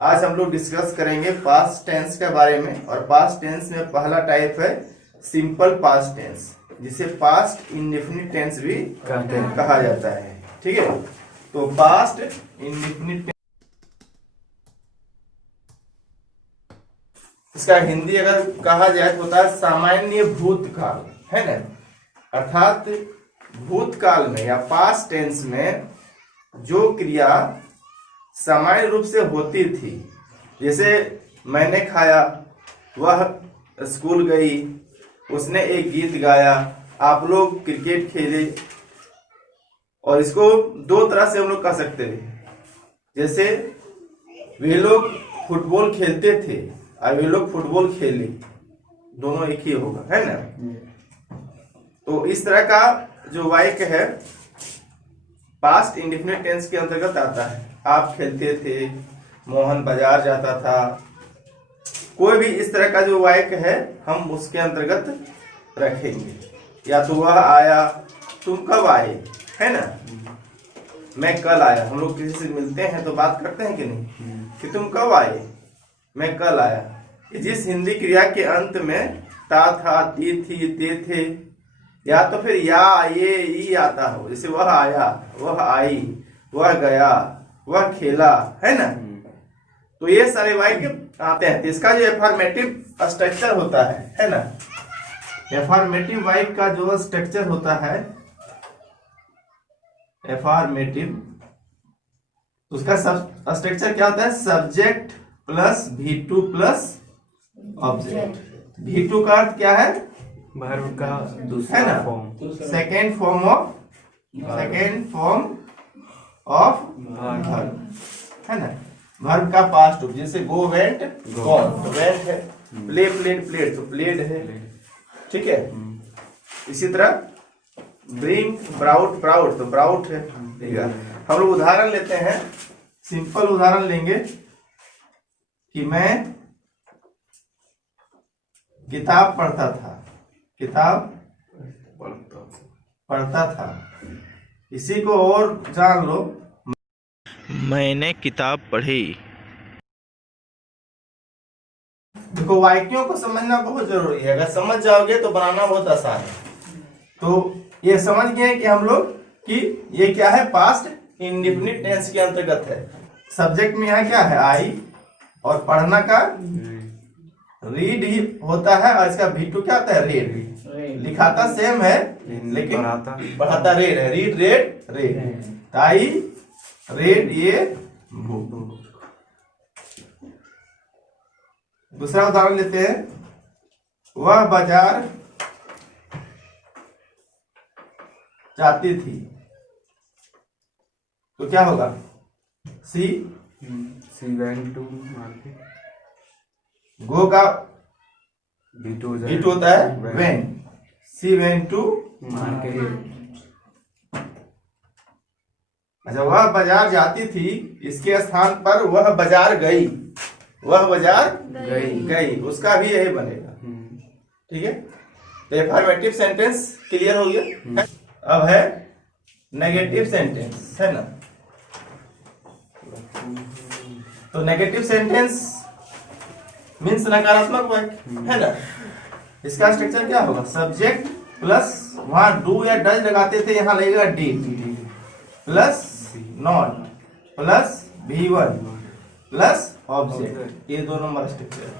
आज हम लोग डिस्कस करेंगे पास्ट टेंस के बारे में। और पास्ट टेंस में पहला टाइप है सिंपल पास्ट टेंस, जिसे पास्ट इंडेफिनिट टेंस भी कहा जाता है। ठीक है, तो पास्ट इंडेफिनिट टेंस, इसका हिंदी अगर कहा जाए तो होता है सामान्य भूतकाल, है ना। अर्थात भूतकाल में या पास्ट टेंस में जो क्रिया सामान्य रूप से होती थी, जैसे मैंने खाया, वह स्कूल गई, उसने एक गीत गाया, आप लोग क्रिकेट खेले। और इसको दो तरह से हम लोग कह सकते हैं, जैसे वे लोग फुटबॉल खेलते थे और वे लोग फुटबॉल खेले, दोनों एक ही होगा, है ना। तो इस तरह का जो वाक्य है पास्ट इंडेफिनिट टेंस के अंतर्गत आता है। आप खेलते थे, मोहन बाजार जाता था, कोई भी इस तरह का जो वाक्य है हम उसके अंतर्गत रखेंगे। या तो वह आया, तुम कब आए, है ना। मैं कल आया, हम लोग किसी से मिलते हैं तो बात करते हैं कि नहीं कि तुम कब आए, मैं कल आया। जिस हिंदी क्रिया के अंत में ता था, ती थी, ते थे, या तो फिर या ये ई आता हो, जैसे वह आया, वह आई, वह गया, वह खेला, है ना। तो ये सारे वाक्य आते हैं। तो इसका जो एफर्मेटिव स्ट्रक्चर होता है ना, एफर्मेटिव वाक्य का जो स्ट्रक्चर होता है एफर्मेटिव, उसका सब स्ट्रक्चर क्या होता है, subject plus V2 plus object. V2 का अर्थ क्या है, वर्ब का दूसरा form, second form of verb, है ना। वर्ब का पास्ट, जैसे गो वेंट गॉन, तो वेंट है, प्ले प्लेड प्लेड, तो प्लेड है, ठीक है। इसी तरह ब्रिंग ब्राउट प्राउड, तो ब्राउट है। हम लोग उदाहरण लेते हैं, सिंपल उदाहरण लेंगे कि मैं किताब पढ़ता था, किताब पढ़ता था। इसी को और जान लो, मैंने किताब पढ़ी। देखो वाक्यों को समझना बहुत जरूरी है, अगर समझ जाओगे तो बनाना बहुत आसान है। तो ये समझ गए कि हम लोग कि ये क्या है, पास्ट इंडेफिनिट टेंस के अंतर्गत है। सब्जेक्ट में यहाँ क्या है, आई, और पढ़ना का रीड ही होता है, और इसका V2 क्या होता है, रेड। लिखाता सेम है लेकिन पढ़ाता रेड है, read red red, I read ये बुक। दूसरा उदाहरण लेते हैं, वह बाजार जाती थी, तो क्या होगा, she went to market, go का V2 होता है went, she went to market. अच्छा, वह बाजार जाती थी, इसके स्थान पर वह बाजार गई, वह बाजार गई, उसका भी यही बनेगा, ठीक है। तो एफर्मेटिव सेंटेंस क्लियर हो गया। अब है नेगेटिव सेंटेंस, है ना। तो नेगेटिव सेंटेंस मीन्स नकारात्मक वाक्य, है ना। इसका स्ट्रक्चर क्या होगा, सब्जेक्ट प्लस, वहां डू या डज लगाते थे, यहां लगेगा did, plus not plus V1 plus object, ये दो नंबर स्ट्रक्चर है।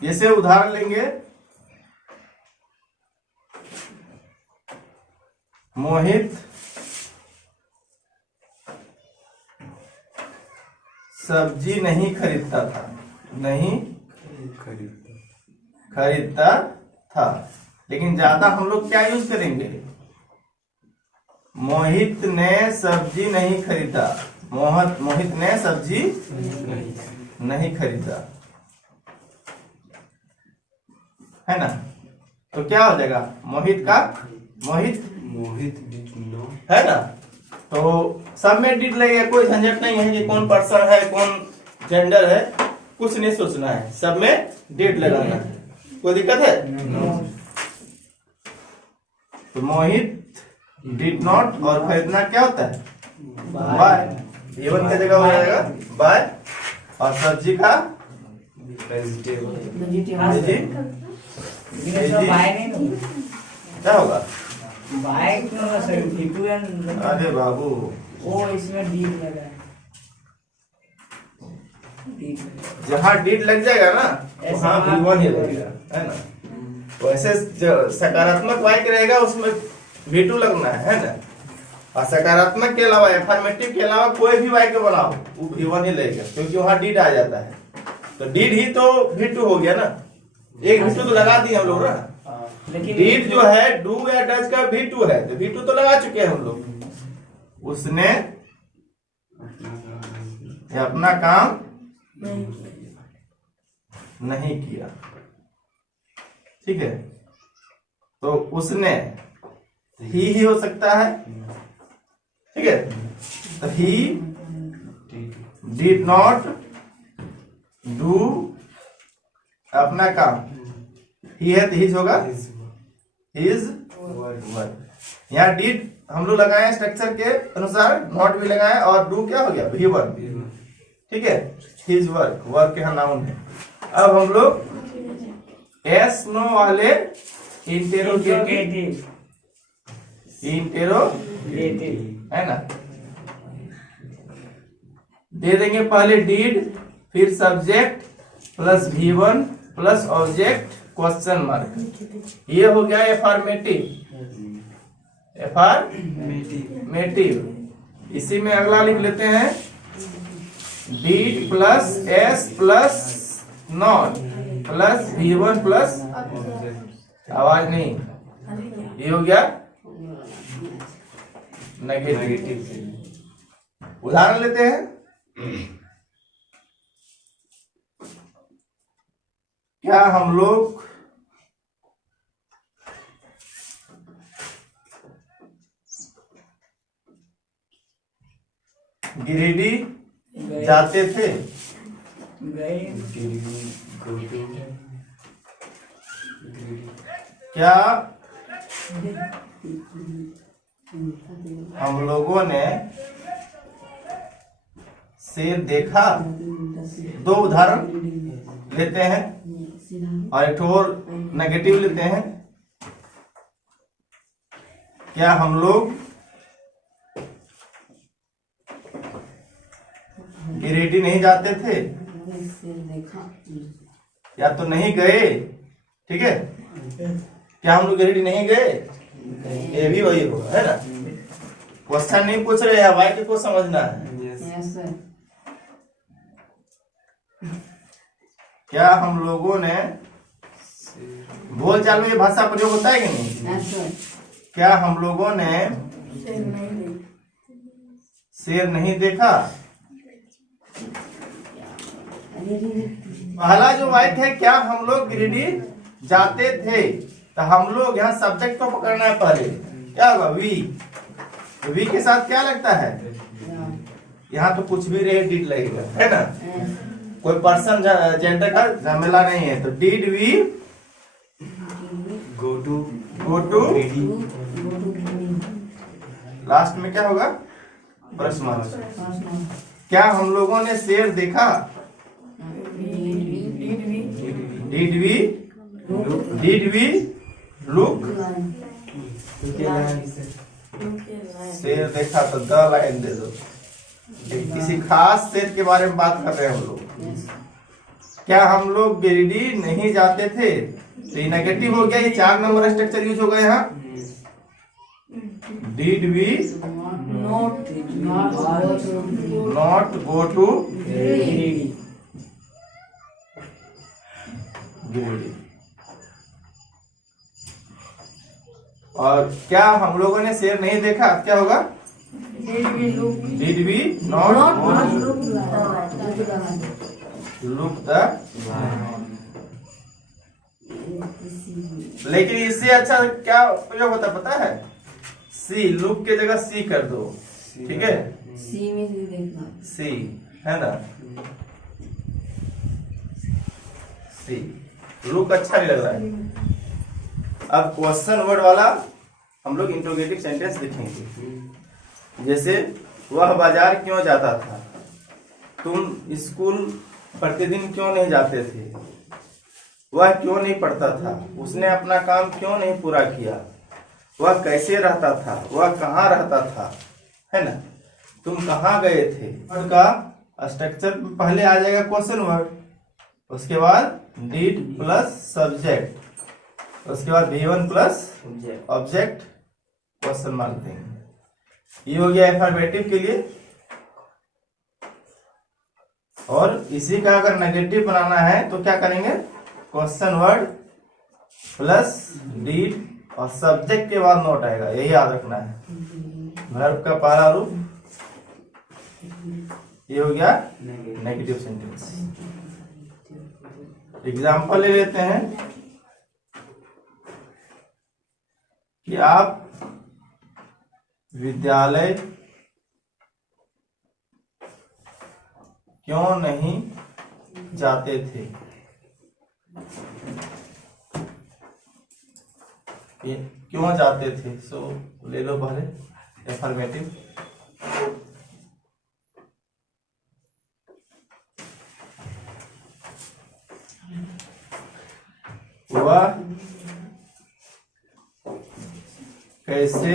जैसे उदाहरण लेंगे, मोहित सब्जी नहीं खरीदता था, नहीं खरीदता था, लेकिन ज्यादा हम लोग क्या यूज करेंगे, मोहित ने सब्जी नहीं खरीदा, मोहित ने सब्जी नहीं खरीदा, है ना। तो क्या हो जाएगा, मोहित का मोहित है ना। तो सब में डिड लगेगा, कोई झंझट नहीं है कि कौन पर्सन है कौन जेंडर है, कुछ नहीं सोचना है, सब में डिड लगाना है, कोई दिक्कत है। तो मोहित डिड नॉट, और खरीदना क्या होता है, बाय, V1 की जगह हो जाएगा बाय, और सब्जी का वेजिटेबल भेजी क्या होगा? अरे बाबू इसमें डीड लगा है। जहाँ डीड लग जाएगा ना वहाँ V1 ही लगेगा, है ना। वैसे जो सकारात्मक वाक्य रहेगा उसमें V2 लगना है ना। और सकारात्मक के अलावा, एफर्मेटिव के अलावा कोई भी वाक्य बनाओ वो V1 ही लगेगा, क्योंकि वहाँ डीड आ जाता है। तो डीड ही तो V2 हो गया ना, एक V2 तो लगा दिए हम लोग ना। डीड जो है डू या डज का V2 है, तो V2 तो लगा चुके हैं हम लोग। उसने अपना काम नहीं किया, ठीक है। तो उसने ही हो सकता है, ठीक है। तो ही डिड नॉट डू अपना काम, ही है तो हिज होगा, हिज वर्क। यहाँ डिड हम लोग लगाए स्ट्रक्चर के अनुसार, नॉट भी लगाए, और डू क्या हो गया V1, ठीक है। हिज वर्क, वर्क यहाँ नाउन है। अब हम लोग एस नो वाले इंटेरोगेटिव है ना, दे देंगे। पहले डीड, फिर subject plus V1 plus object question mark. ये हो गया एफर्मेटिव। इसी में अगला लिख लेते हैं, did plus s plus not plus V1 plus, आवाज नहीं, ये हो गया नेगेटिव। उदाहरण लेते हैं, क्या हम लोग गिरिडीह जाते थे? क्या हम लोगों ने शेर देखा? दो उदाहरण लेते हैं और एक और नेगेटिव लेते हैं। क्या हम लोग गिरिडीह नहीं जाते थे? या तो नहीं गए, ठीक है। क्या हम लोग गिरिडीह नहीं गए? ये भी वही होगा, है ना। क्वेश्चन नहीं पूछ रहे हैं, वाक्य को समझना है। क्या हम लोगों ने, बोलचाल में ये भाषा प्रयोग होता है कि नहीं? क्या हम लोगों ने शेर नहीं देखा? पहला जो वाक्य है, क्या हम लोग गिरिडीह जाते थे, तो हम लोग यहाँ सब्जेक्ट को पकड़ना है पहले। क्या होगा? वी। तो वी के साथ क्या लगता है? यहाँ तो कुछ भी रहे डिड लगेगा, है ना। कोई पर्सन जेंडर का झमेला नहीं है। तो did we go to last में क्या होगा? प्रश्न। क्या हम लोगों ने शेर देखा? Did we look? शेर देखा तो द लाइन दे दो। किसी खास शेर के बारे में बात कर रहे हैं हम लोग। क्या हम लोग गिरिडीह नहीं जाते थे? तो ये नेगेटिव हो गया, ये 4 नंबर स्ट्रक्चर यूज होगा यहाँ। Did we not go to Giridih? और क्या हम लोगों ने शेर नहीं देखा? क्या होगा? Did we not look the. लेकिन इससे अच्छा क्या प्रयोग होता पता है? सी, लुक के जगह सी कर दो, ठीक है। सी में से देखना, सी है ना, सी। लुक अच्छा नहीं लग रहा है। अब क्वेश्चन वर्ड वाला हम लोग इंट्रोगेटिव सेंटेंस लिखेंगे। जैसे वह बाजार क्यों जाता था? तुम स्कूल प्रतिदिन क्यों नहीं जाते थे? वह क्यों नहीं पढ़ता था? उसने अपना काम क्यों नहीं पूरा किया? वह कैसे रहता था? वह कहाँ रहता था? है ना। तुम कहाँ गए थे? वर्ड का स्ट्रक्चर पहले आ जाएगा क्वेश्चन वर्ड, उसके बाद डिड प्लस सब्जेक्ट, उसके बाद V1 plus object question mark देंगे। ये हो गया अफर्मेटिव के लिए। और इसी का अगर नेगेटिव बनाना है तो क्या करेंगे? क्वेश्चन वर्ड प्लस डिड और सब्जेक्ट के बाद नोट आएगा, यही याद रखना है। वर्ब का पहला रूप ये हो गया नेगेटिव सेंटेंस। एग्जाम्पल ले लेते हैं कि आप विद्यालय क्यों नहीं जाते थे? क्यों जाते थे? सो ले लो पहले अफर्मेटिव। वह कैसे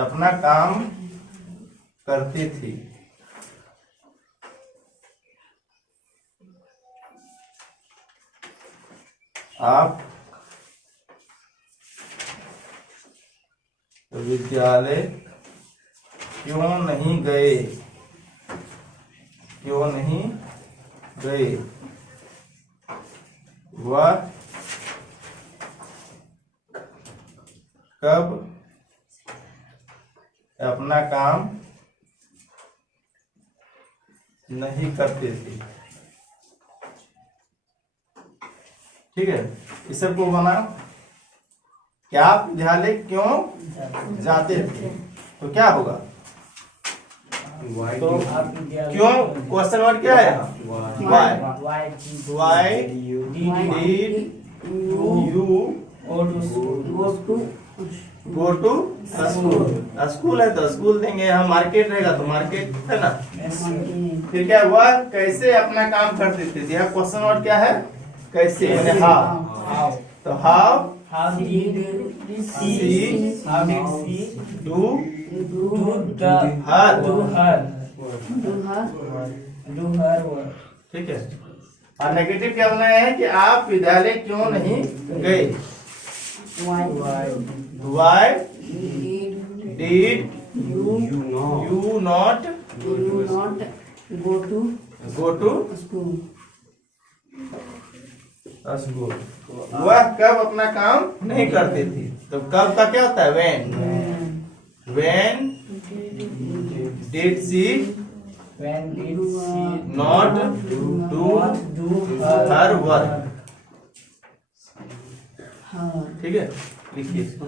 अपना काम करती थी? आप विद्यालय क्यों नहीं गए? क्यों नहीं गए? वह कब अपना काम नहीं करते थे? ठीक है, इस सबको बना क्या आप विद्यालय क्यों जाते थे? तो क्या होगा? तो क्यों क्वेश्चन वर्ड क्या है? Why did you go to school? School है तो स्कूल देंगे, यहाँ मार्केट रहेगा तो मार्केट, है ना। फिर क्या? वह कैसे अपना काम करते थे? यह क्वेश्चन वर्ड क्या है? कैसे, यानी हाउ। तो how did she do her work? ठीक है। और नेगेटिव क्या बनाया है कि आप विद्यालय क्यों नहीं गए? Why did you not go to school? School. वह कब अपना काम नहीं करती थी? तो कब का क्या होता है? when did she not do her work? ठीक है, लिखिए इसको।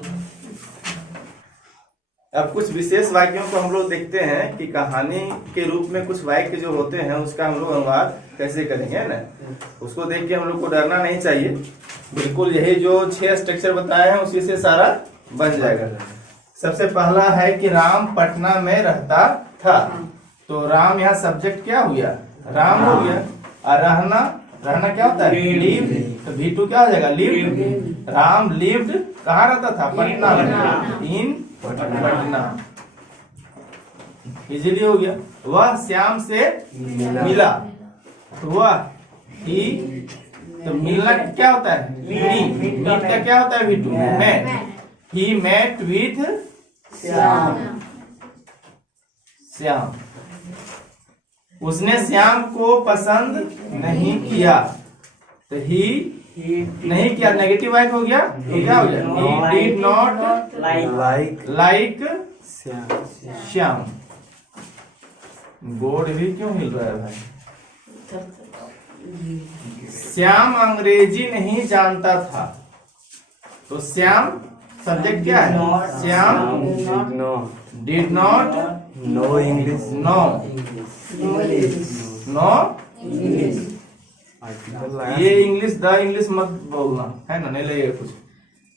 अब कुछ विशेष वाक्यों को हम लोग देखते हैं कि कहानी के रूप में कुछ वाक्य जो होते हैं उसका हम लोग अनुवाद कैसे करेंगे ना। उसको देख के हम लोग को डरना नहीं चाहिए, बिल्कुल यही जो 6 स्ट्रक्चर बताए हैं उसी से सारा बन जाएगा। सबसे पहला है कि राम पटना में रहता था। तो राम यहाँ सब्जेक्ट क्या हो गया? राम हो गया। और रहना क्या होता है? लिव। तो V2 क्या हो जाएगा? लिव्ड। राम लिव्ड कहाँ रहता था? पटना में, इन पटना। इजीली हो गया। वह श्याम से मिला। तो वह ही, तो मिलना क्या होता है? मीट का क्या होता है? V2 met. He met with Shyam. उसने श्याम को पसंद नहीं किया। तो ही नहीं किया, नेगेटिव वाइक हो गया। तो क्या हो गया? He did not like Shyam. Board भी क्यों हिल रहा है भाई? श्याम अंग्रेजी नहीं जानता था। तो श्याम सब्जेक्ट क्या है? Shyam did not know English. ये इंग्लिश द इंग्लिश मत बोलना, है ना, नहीं लगेगा कुछ।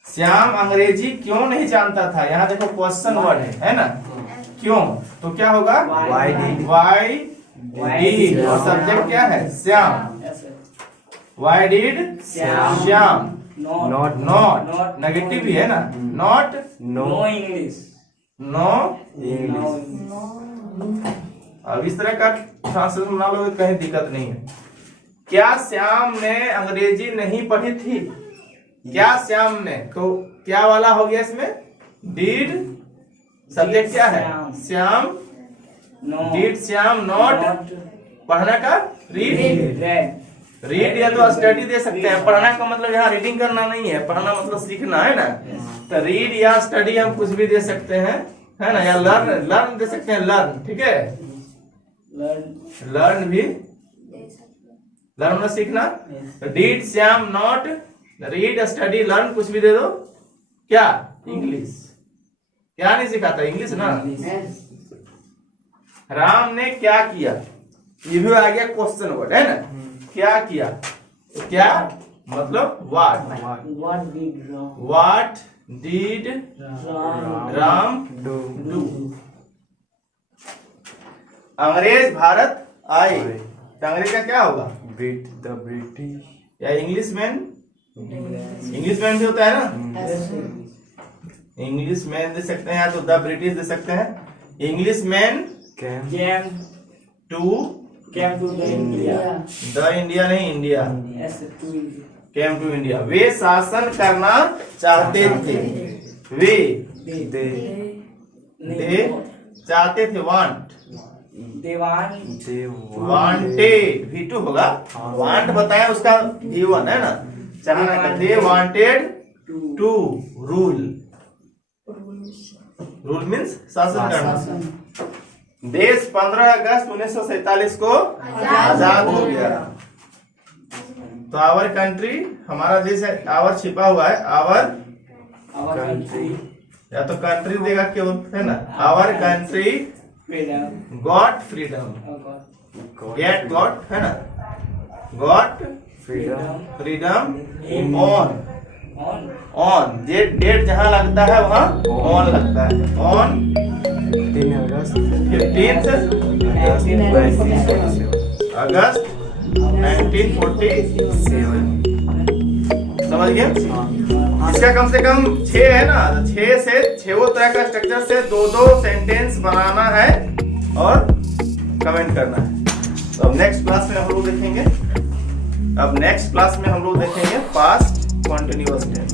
श्याम अंग्रेजी क्यों नहीं जानता था? यहाँ देखो क्वेश्चन वर्ड है ना। क्यों? तो क्या होगा? Why did? Why did और सब्जेक्ट क्या है? Shyam. Yes, sir. Why did? Shyam. Shyam. Not. Not negative भी है ना? Not No English. no No English. अब इस तरह का ट्रांसलेशन बना लोगे कहीं दिक्कत नहीं है। क्या श्याम ने अंग्रेजी नहीं पढ़ी थी? क्या श्याम ने, तो क्या वाला हो गया इसमें? डिड सब्जेक्ट क्या है? Shyam. No. Did Shyam not पढ़ना का? रीड। Read. रीड या तो स्टडी दे सकते हैं। पढ़ना का मतलब यहाँ रीडिंग करना नहीं है, पढ़ना मतलब सीखना है ना। तो रीड या स्टडी हम कुछ भी दे सकते हैं, है ना, या लर्न दे सकते हैं, लर्न। ठीक है, Learn. लर्न भी, लर्न में सीखना। Did Shyam not read study learn कुछ भी दे दो, क्या? इंग्लिश। क्या नहीं सिखाता? इंग्लिश ना। राम ने क्या किया? ये भी आ गया क्वेश्चन वर्ड, है ना। क्या किया? तो क्या मतलब what. What did Ram? What did Ram Do. Do? अंग्रेज भारत आए, तो अंग्रेज का क्या होगा? The British. या इंग्लिश मैन? इंग्लिश मैन भी होता है ना। इंग्लिश मैन दे सकते हैं, या तो द ब्रिटिश दे सकते हैं। English man Came. Came. To To the India. The India नहीं, इंडिया। Yes, to India. Came to India. वे शासन करना चाहते थे। वे दे चाहते थे, want. They want. They wanted V2 होगा। वांट बताया उसका V1 है ना, चाहना का। They wanted to rule. Rule means शासन करना। देश 15 अगस्त 1947 को आजाद हो गया। तो आवर कंट्री, हमारा देश है, आवर छिपा हुआ है, आवर Our country. या तो कंट्री देगा क्यों, है ना। Our country Freedom. Got freedom. Oh God. Get got, है ना, got freedom. Freedom on. On. On date जहां लगता है वहां ऑन लगता है। ऑन 15 August 15 अगस्त 1947। समझ गए? इसका कम से कम 6 है ना, 6 से 6 तरह का स्ट्रक्चर से 2-2 सेंटेंस बनाना है और कमेंट करना है। तो अब नेक्स्ट क्लास में हम लोग देखेंगे, पास्ट कंटिन्यूअस टेंस।